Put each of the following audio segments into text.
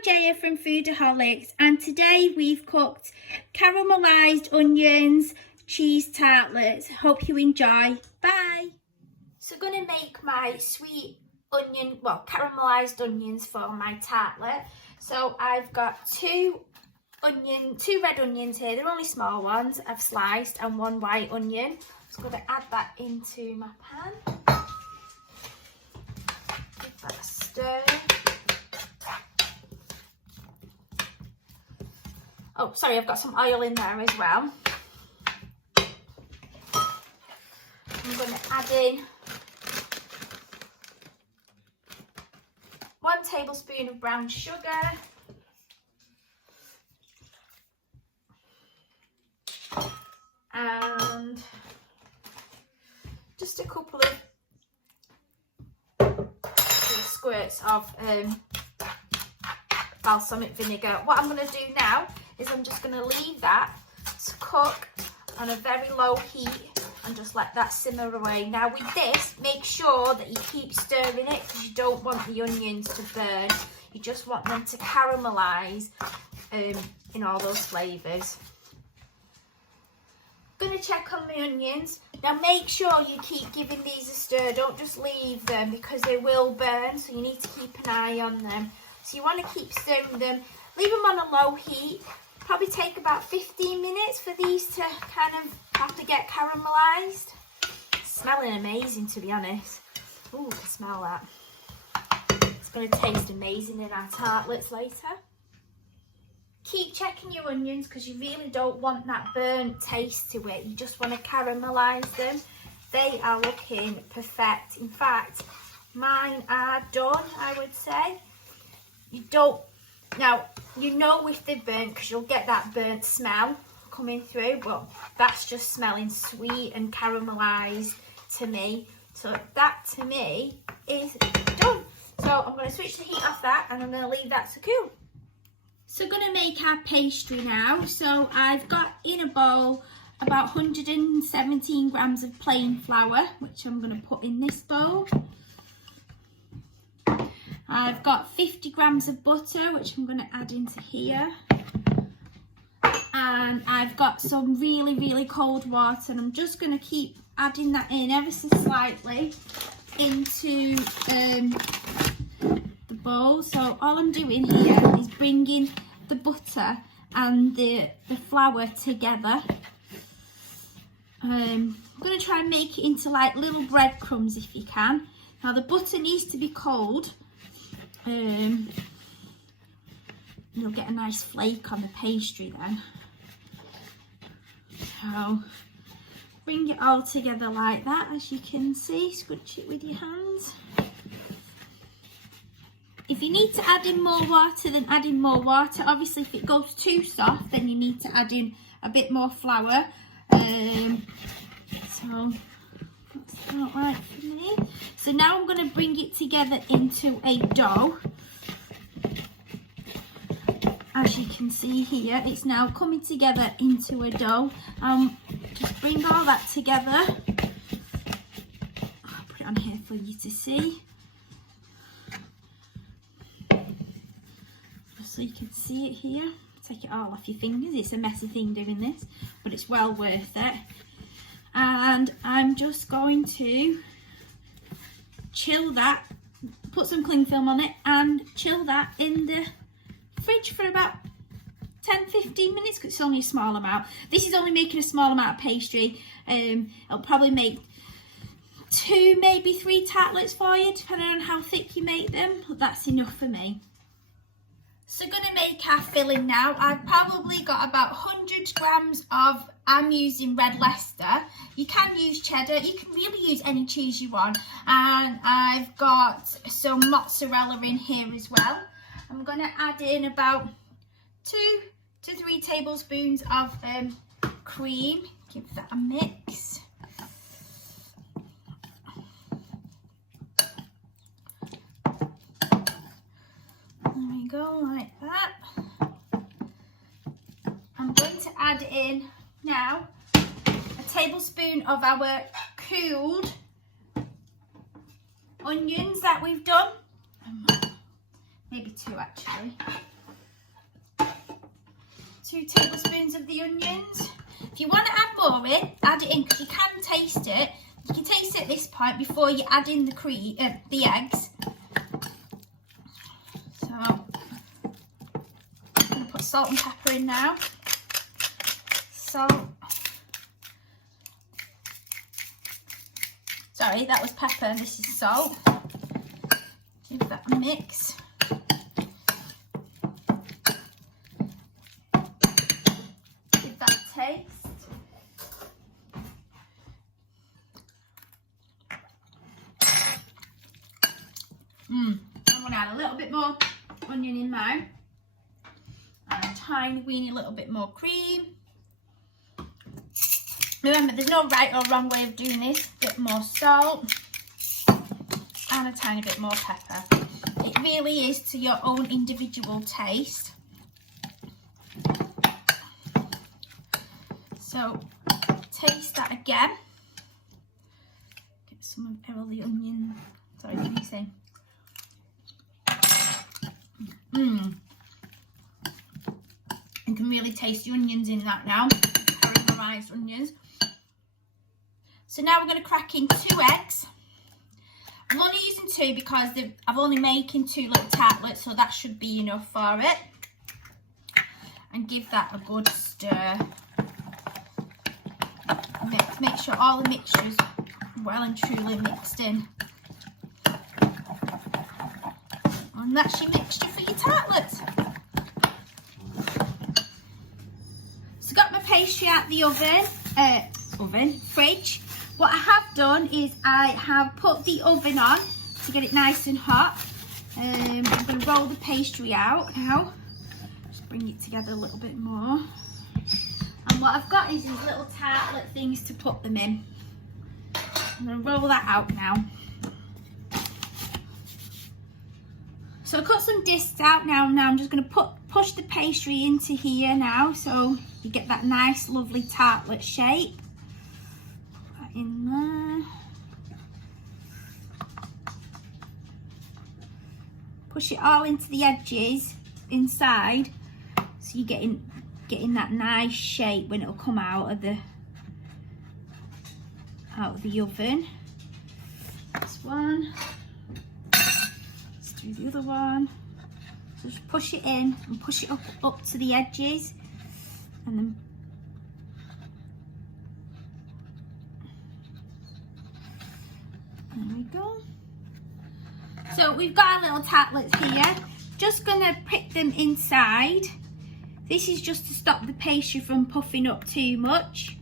I'm Jaya from Foodaholics, and today we've cooked caramelized onions, cheese tartlets. Hope you enjoy. Bye. So I'm going to make my sweet onion, caramelized onions for my tartlet. So I've got two red onions here. They're only small ones. I've sliced, and one white onion. I'm going to add that into my pan. Give that a stir. Oh, sorry, I've got some oil in there as well. I'm going to add in 1 tablespoon of brown sugar. And just a couple of squirts of balsamic vinegar. What I'm going to do now is I'm just going to leave that to cook on a very low heat and just let that simmer away. Now with this, make sure that you keep stirring it because you don't want the onions to burn. You just want them to caramelise in all those flavours. I'm going to check on my onions. Now make sure you keep giving these a stir. Don't just leave them because they will burn, so you need to keep an eye on them. So you want to keep stirring them. Leave them on a low heat. Probably take about 15 minutes for these to kind of have to get caramelised. Smelling amazing, to be honest. Ooh, I can smell that. It's going to taste amazing in our tartlets later. Keep checking your onions because you really don't want that burnt taste to it. You just want to caramelise them. They are looking perfect. In fact, mine are done, I would say. You don't, now you know if they're burnt because you'll get that burnt smell coming through, but that's just smelling sweet and caramelised to me. So that to me is done. So I'm going to switch the heat off that and I'm going to leave that to cool. So I'm going to make our pastry now. So I've got in a bowl about 117 grams of plain flour, which I'm going to put in this bowl. I've got 50 grams of butter, which I'm going to add into here. And I've got some really, really cold water, and I'm just going to keep adding that in ever so slightly into the bowl. So all I'm doing here is bringing the butter and the flour together. I'm going to try and make it into like little breadcrumbs if you can. Now the butter needs to be cold. You'll get a nice flake on the pastry then. So bring it all together like that, as you can see. Scrunch it with your hands. If you need to add in more water, then add in more water. Obviously if it goes too soft, then you need to add in a bit more flour. So that's not right for me. So now I'm going to bring it together into a dough. As you can see here, it's now coming together into a dough. Just bring all that together. I'll put it on here for you to see. Just so you can see it here. Take it all off your fingers. It's a messy thing doing this, but it's well worth it. And I'm just going to chill that, put some cling film on it and chill that in the fridge for about 10-15 minutes because it's only a small amount. This is only making a small amount of pastry. It'll probably make 2, maybe 3 tartlets for you, depending on how thick you make them, but that's enough for me. So I'm going to make our filling now. I've probably got about 100 grams of, I'm using red Leicester. You can use cheddar, you can really use any cheese you want. And I've got some mozzarella in here as well. I'm going to add in about 2 to 3 tablespoons of cream. Give that a mix. There we go, like that. I'm going to add in now a tablespoon of our cooled onions that we've done. maybe 2 actually. 2 tablespoons of the onions. If you want to add more in, add it in because you can taste it. You can taste it at this point before you add in the eggs. So I'm going to put salt and pepper in now. Salt. Sorry, that was pepper and this is salt. Give that a mix. Give that a taste. I'm going to add a little bit more onion in now. And a tiny weeny little bit more cream. Remember, there's no right or wrong way of doing this. A bit more salt and a tiny bit more pepper. It really is to your own individual taste. So taste that again. Get some of all the onion. Sorry, what do you say? You can really taste the onions in that now. Caramelized onions. So now we're going to crack in 2 eggs. I'm only using 2 because I've only making 2 little tartlets, so that should be enough for it. And give that a good stir. Make sure all the mixture's well and truly mixed in. And that's your mixture for your tartlets. So got my pastry out the fridge. What I have done is I have put the oven on to get it nice and hot. I'm going to roll the pastry out now. Just bring it together a little bit more. And what I've got is these little tartlet things to put them in. I'm going to roll that out now. So I cut some discs out now. Now I'm just going to push the pastry into here now, so you get that nice, lovely tartlet shape. Put that in there. Push it all into the edges inside, so you're getting that nice shape when it'll come out of the oven. This one. Do the other one. So just push it in and push it up to the edges, and then there we go. So we've got our little tartlets here. Just gonna prick them inside. This is just to stop the pastry from puffing up too much.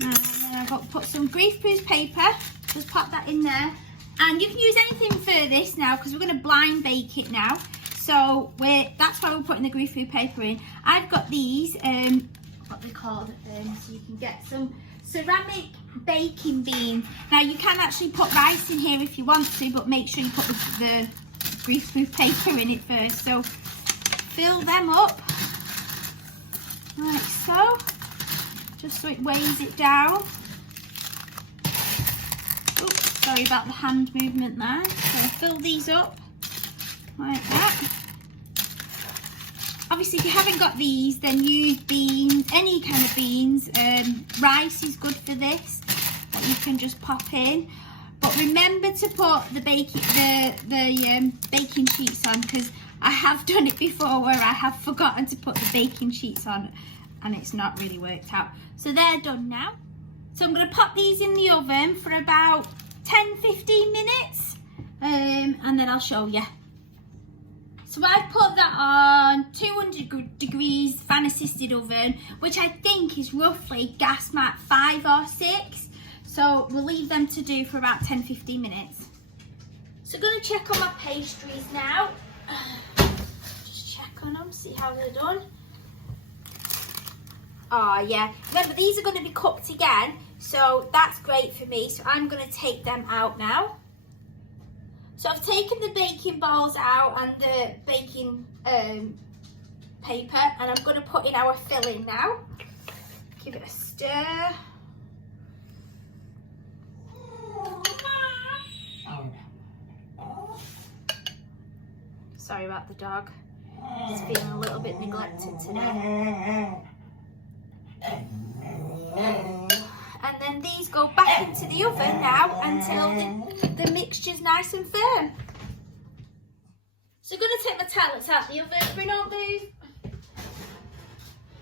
And then I've got to put some greaseproof paper. Just pop that in there. And you can use anything for this now because we're going to blind bake it now. So that's why we're putting the greaseproof paper in. I've got these, what they're called, so you can get some ceramic baking beans. Now you can actually put rice in here if you want to, but make sure you put the greaseproof paper in it first. So fill them up like so, just so it weighs it down. Sorry about the hand movement there. So I fill these up like that. Obviously, if you haven't got these, then use beans, any kind of beans. Rice is good for this, that you can just pop in. But remember to put the baking sheets on, because I have done it before where I have forgotten to put the baking sheets on and it's not really worked out. So they're done now. So I'm going to pop these in the oven for about 10-15 minutes, and then I'll show you. So I've put that on 200 degrees fan assisted oven, which I think is roughly gas mat 5 or 6. So we'll leave them to do for about 10-15 minutes. So I'm going to check on my pastries now. Just check on them, see how they're done. Oh yeah, remember these are going to be cooked again. So that's great for me. So I'm going to take them out now. So I've taken the baking bowls out and the baking paper, and I'm going to put in our filling now. Give it a stir. Sorry about the dog. He's feeling a little bit neglected today. And then these go back into the oven now until the mixture's nice and firm. So I'm going to take my tartlets out the oven. Bruno, move.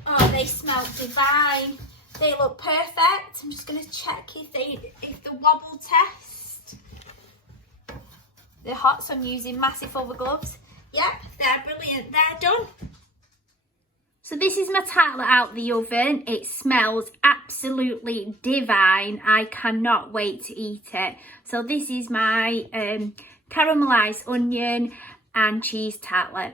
Oh, they smell divine. They look perfect. I'm just going to check if the wobble test. They're hot, so I'm using massive over gloves. Yep, they're brilliant. They're done. So this is my tartlet out the oven. It smells absolutely divine. I cannot wait to eat it. So this is my caramelized onion and cheese tartlet.